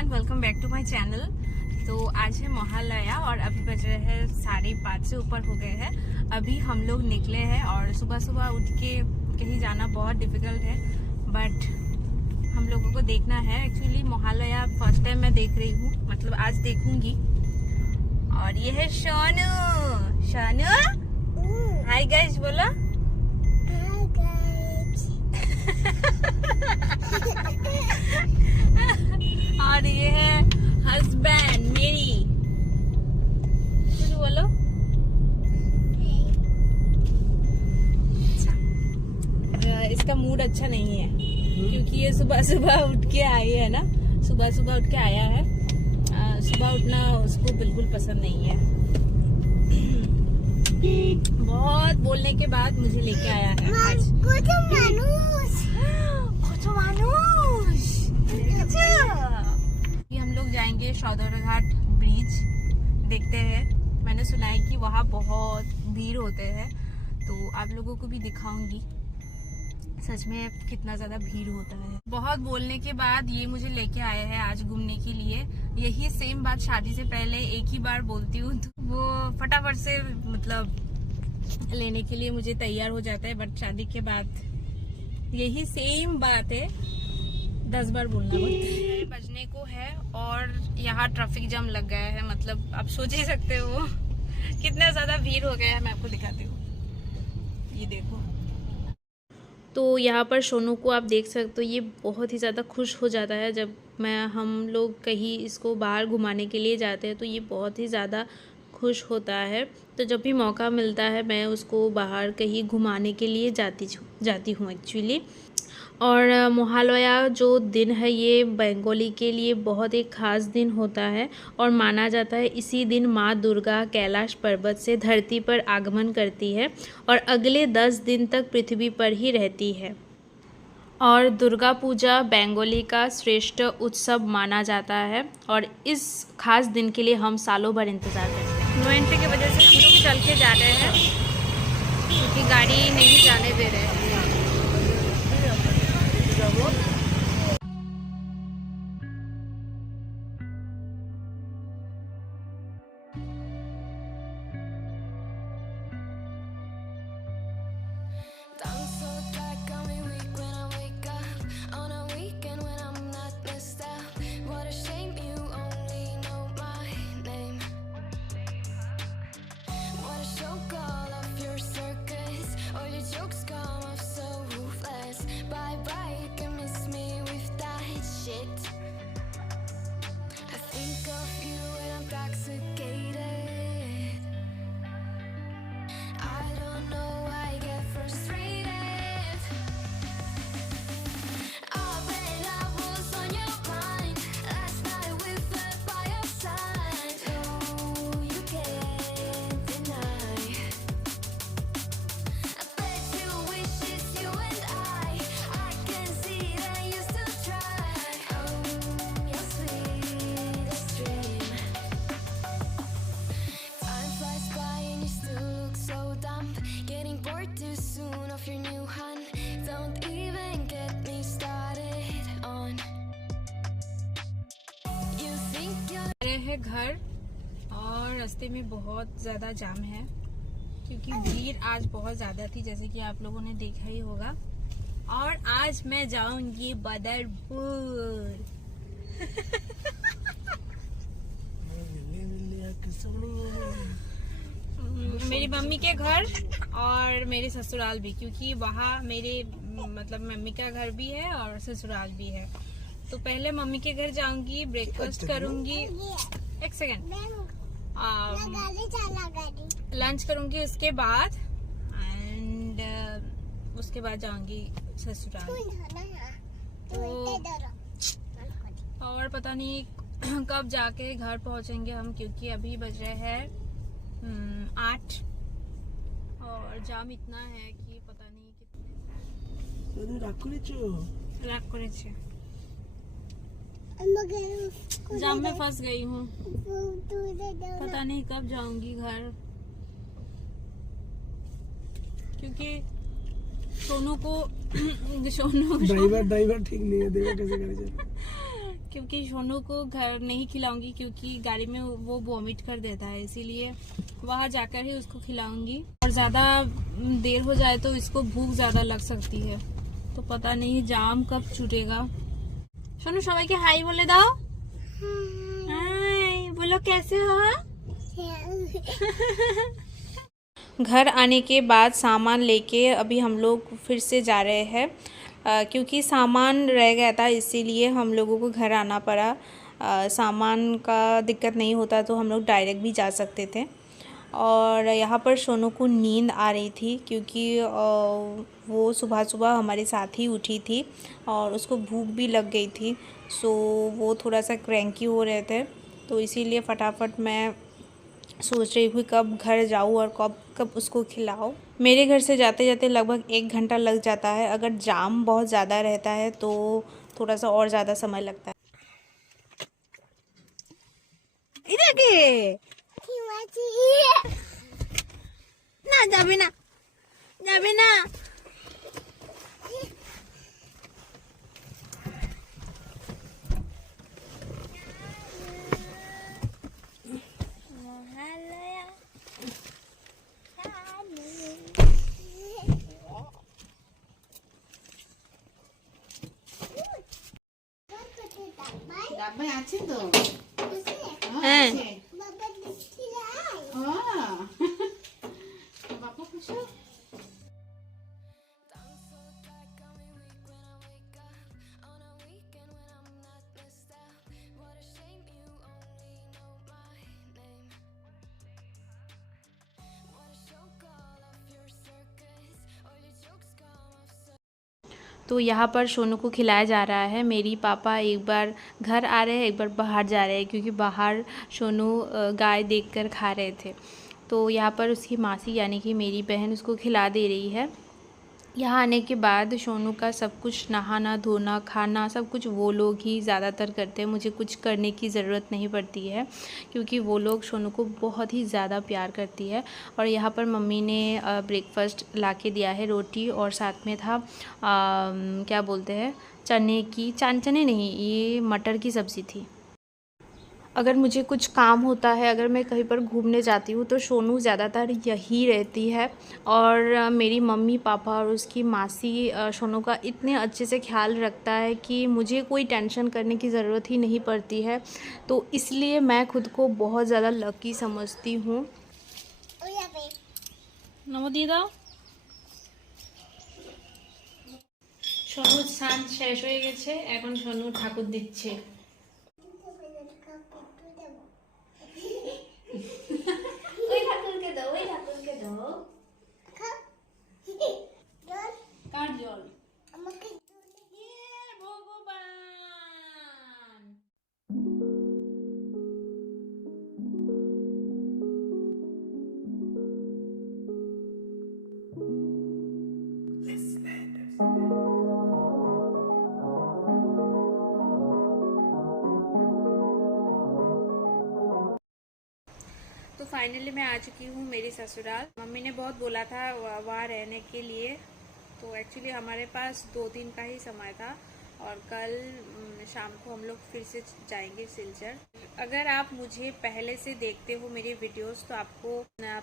Everyone, welcome back to my channel. तो आज है महालया और अभी बज रहे हैं 5:30 से ऊपर हो गए हैं। अभी हम लोग निकले हैं और सुबह सुबह उठ के कहीं जाना बहुत डिफिकल्ट है, बट हम लोगों को देखना है। एक्चुअली महालया फर्स्ट टाइम मैं देख रही हूँ, मतलब आज देखूंगी। और ये है शानू। शानू हाय गाइस बोलो। और ये है हस्बैंड मेरी, कुछ बोलो। अच्छा, इसका मूड अच्छा नहीं है क्योंकि ये सुबह सुबह उठ के आई है ना, सुबह सुबह उठ के आया है। सुबह उठना उसको बिल्कुल पसंद नहीं है। बहुत बोलने के बाद मुझे लेके आया है आज। हम लोग जाएंगे सौदरघाट ब्रिज, देखते हैं। मैंने सुना है कि वहाँ बहुत भीड़ होते हैं, तो आप लोगों को भी दिखाऊंगी सच में कितना ज्यादा भीड़ होता है। बहुत बोलने के बाद ये मुझे लेके आए हैं आज घूमने के लिए। यही सेम बात शादी से पहले एक ही बार बोलती हूँ तो वो फटाफट से मतलब लेने के लिए मुझे तैयार हो जाता है, बट शादी के बाद यही सेम बात है 10 बार बोलना पड़ता है। बजने को है और यहाँ ट्रैफिक जाम लग गया है, मतलब आप सोच ही सकते हो कितना ज्यादा भीड़ हो गया है। मैं आपको दिखाती हूँ, ये देखो। तो यहाँ पर सोनू को आप देख सकते हो, ये बहुत ही ज़्यादा खुश हो जाता है जब हम लोग कहीं इसको बाहर घुमाने के लिए जाते हैं, तो ये बहुत ही ज़्यादा खुश होता है। तो जब भी मौका मिलता है मैं उसको बाहर कहीं घुमाने के लिए जाती हूँ एक्चुअली। और महालया जो दिन है ये बंगाली के लिए बहुत एक ख़ास दिन होता है और माना जाता है इसी दिन माँ दुर्गा कैलाश पर्वत से धरती पर आगमन करती है और अगले 10 दिन तक पृथ्वी पर ही रहती है। और दुर्गा पूजा बंगाली का श्रेष्ठ उत्सव माना जाता है और इस खास दिन के लिए हम सालों भर इंतज़ार करते हैं। नो एंट्री की वजह से हम लोग चल के जा रहे हैं क्योंकि गाड़ी नहीं जाने दे रहे हैं। है घर और रास्ते में बहुत ज़्यादा जाम है क्योंकि भीड़ आज बहुत ज़्यादा थी, जैसे कि आप लोगों ने देखा ही होगा। और आज मैं जाऊंगी बदरपुर मेरी मम्मी के घर और मेरे ससुराल भी, क्योंकि वहाँ मेरे मतलब मम्मी का घर भी है और ससुराल भी है। तो पहले मम्मी के घर जाऊंगी, ब्रेकफास्ट करूंगी, एक सेकेंड, लंच करूंगी उसके बाद, एंड उसके बाद जाऊंगी ससुराल। तो और पता नहीं कब जाके घर पहुंचेंगे हम, क्योंकि अभी बज रहे हैं 8 और जाम इतना है कि पता नहीं कितने। राग करेछे जाम में फंस गई हूँ, पता नहीं कब जाऊंगी घर, क्योंकि सोनू को सोनू ड्राइवर ठीक नहीं है, देखो कैसे गाड़ी चल क्योंकि सोनू को घर नहीं खिलाऊंगी, क्योंकि गाड़ी में वो वॉमिट कर देता है, इसीलिए वहां जाकर ही उसको खिलाऊंगी। और ज्यादा देर हो जाए तो इसको भूख ज्यादा लग सकती है, तो पता नहीं जाम कब छूटेगा। सोनू सबाई के हाई बोले दाओ। हाय बोलो, कैसे हो? घर आने के बाद सामान लेके अभी हम लोग फिर से जा रहे हैं, क्योंकि सामान रह गया था, इसीलिए हम लोगों को घर आना पड़ा। सामान का दिक्कत नहीं होता तो हम लोग डायरेक्ट भी जा सकते थे। और यहाँ पर सोनू को नींद आ रही थी, क्योंकि वो सुबह सुबह हमारे साथ ही उठी थी और उसको भूख भी लग गई थी। सो वो थोड़ा सा क्रैंकी हो रहे थे, तो इसीलिए फटाफट मैं सोच रही हूँ कब घर जाऊँ और कब कब उसको खिलाओ। मेरे घर से जाते जाते लगभग 1 घंटा लग जाता है। अगर जाम बहुत ज़्यादा रहता है तो थोड़ा सा और ज़्यादा समय लगता है। इधर के ना जाबे ना, जाबे ना। ডাব্বাই আছে তো? হ্যাঁ। বাবা খুশি? तो यहाँ पर सोनू को खिलाया जा रहा है। मेरी पापा एक बार घर आ रहे हैं, एक बार बाहर जा रहे हैं, क्योंकि बाहर सोनू गाय देखकर खा रहे थे। तो यहाँ पर उसकी मासी यानी कि मेरी बहन उसको खिला दे रही है। यहाँ आने के बाद सोनू का सब कुछ नहाना धोना खाना सब कुछ वो लोग ही ज़्यादातर करते हैं। मुझे कुछ करने की ज़रूरत नहीं पड़ती है, क्योंकि वो लोग सोनू को बहुत ही ज़्यादा प्यार करती है। और यहाँ पर मम्मी ने ब्रेकफास्ट ला के दिया है, रोटी और साथ में था क्या बोलते हैं, चने नहीं, ये मटर की सब्ज़ी थी। अगर मुझे कुछ काम होता है, अगर मैं कहीं पर घूमने जाती हूँ, तो सोनू ज़्यादातर यही रहती है। और मेरी मम्मी पापा और उसकी मासी सोनू का इतने अच्छे से ख्याल रखता है कि मुझे कोई टेंशन करने की ज़रूरत ही नहीं पड़ती है। तो इसलिए मैं खुद को बहुत ज़्यादा लकी समझती हूँ। সোনু স্নান শেষ হয়ে গেছে, এখন সোনু ঠাকুর দিচ্ছে। ওই ঠাকুরকে দাও, ওই ঠাকুরকে দাও। কার জল? আমাকে ভগবান। तो फाइनली मैं आ चुकी हूँ मेरी ससुराल। मम्मी ने बहुत बोला था वहाँ रहने के लिए, तो एक्चुअली हमारे पास 2 दिन का ही समय था और कल शाम को हम लोग फिर से जाएंगे सिलचर। अगर आप मुझे पहले से देखते हो मेरी वीडियोस तो आपको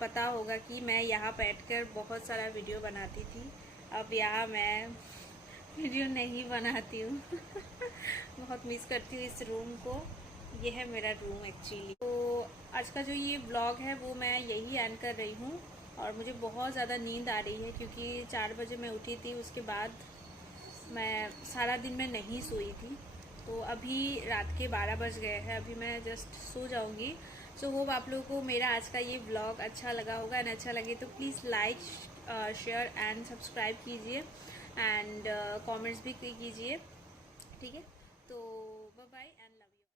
पता होगा कि मैं यहाँ बैठकर बहुत सारा वीडियो बनाती थी। अब यहाँ मैं वीडियो नहीं बनाती हूँ। बहुत मिस करती हूँ इस रूम को। ये है मेरा रूम एक्चुअली। तो आज का जो ये व्लॉग है वो मैं यही एंड कर रही हूँ। और मुझे बहुत ज़्यादा नींद आ रही है, क्योंकि 4 बजे मैं उठी थी, उसके बाद मैं सारा दिन में नहीं सोई थी। तो अभी रात के 12 बज गए हैं, अभी मैं जस्ट सो जाऊँगी। सो होप आप लोगों को मेरा आज का ये व्लॉग अच्छा लगा होगा। एंड अच्छा लगे तो please like share and subscribe कीजिए एंड कमेंट्स भी कीजिए, ठीक है। तो बाय बाय।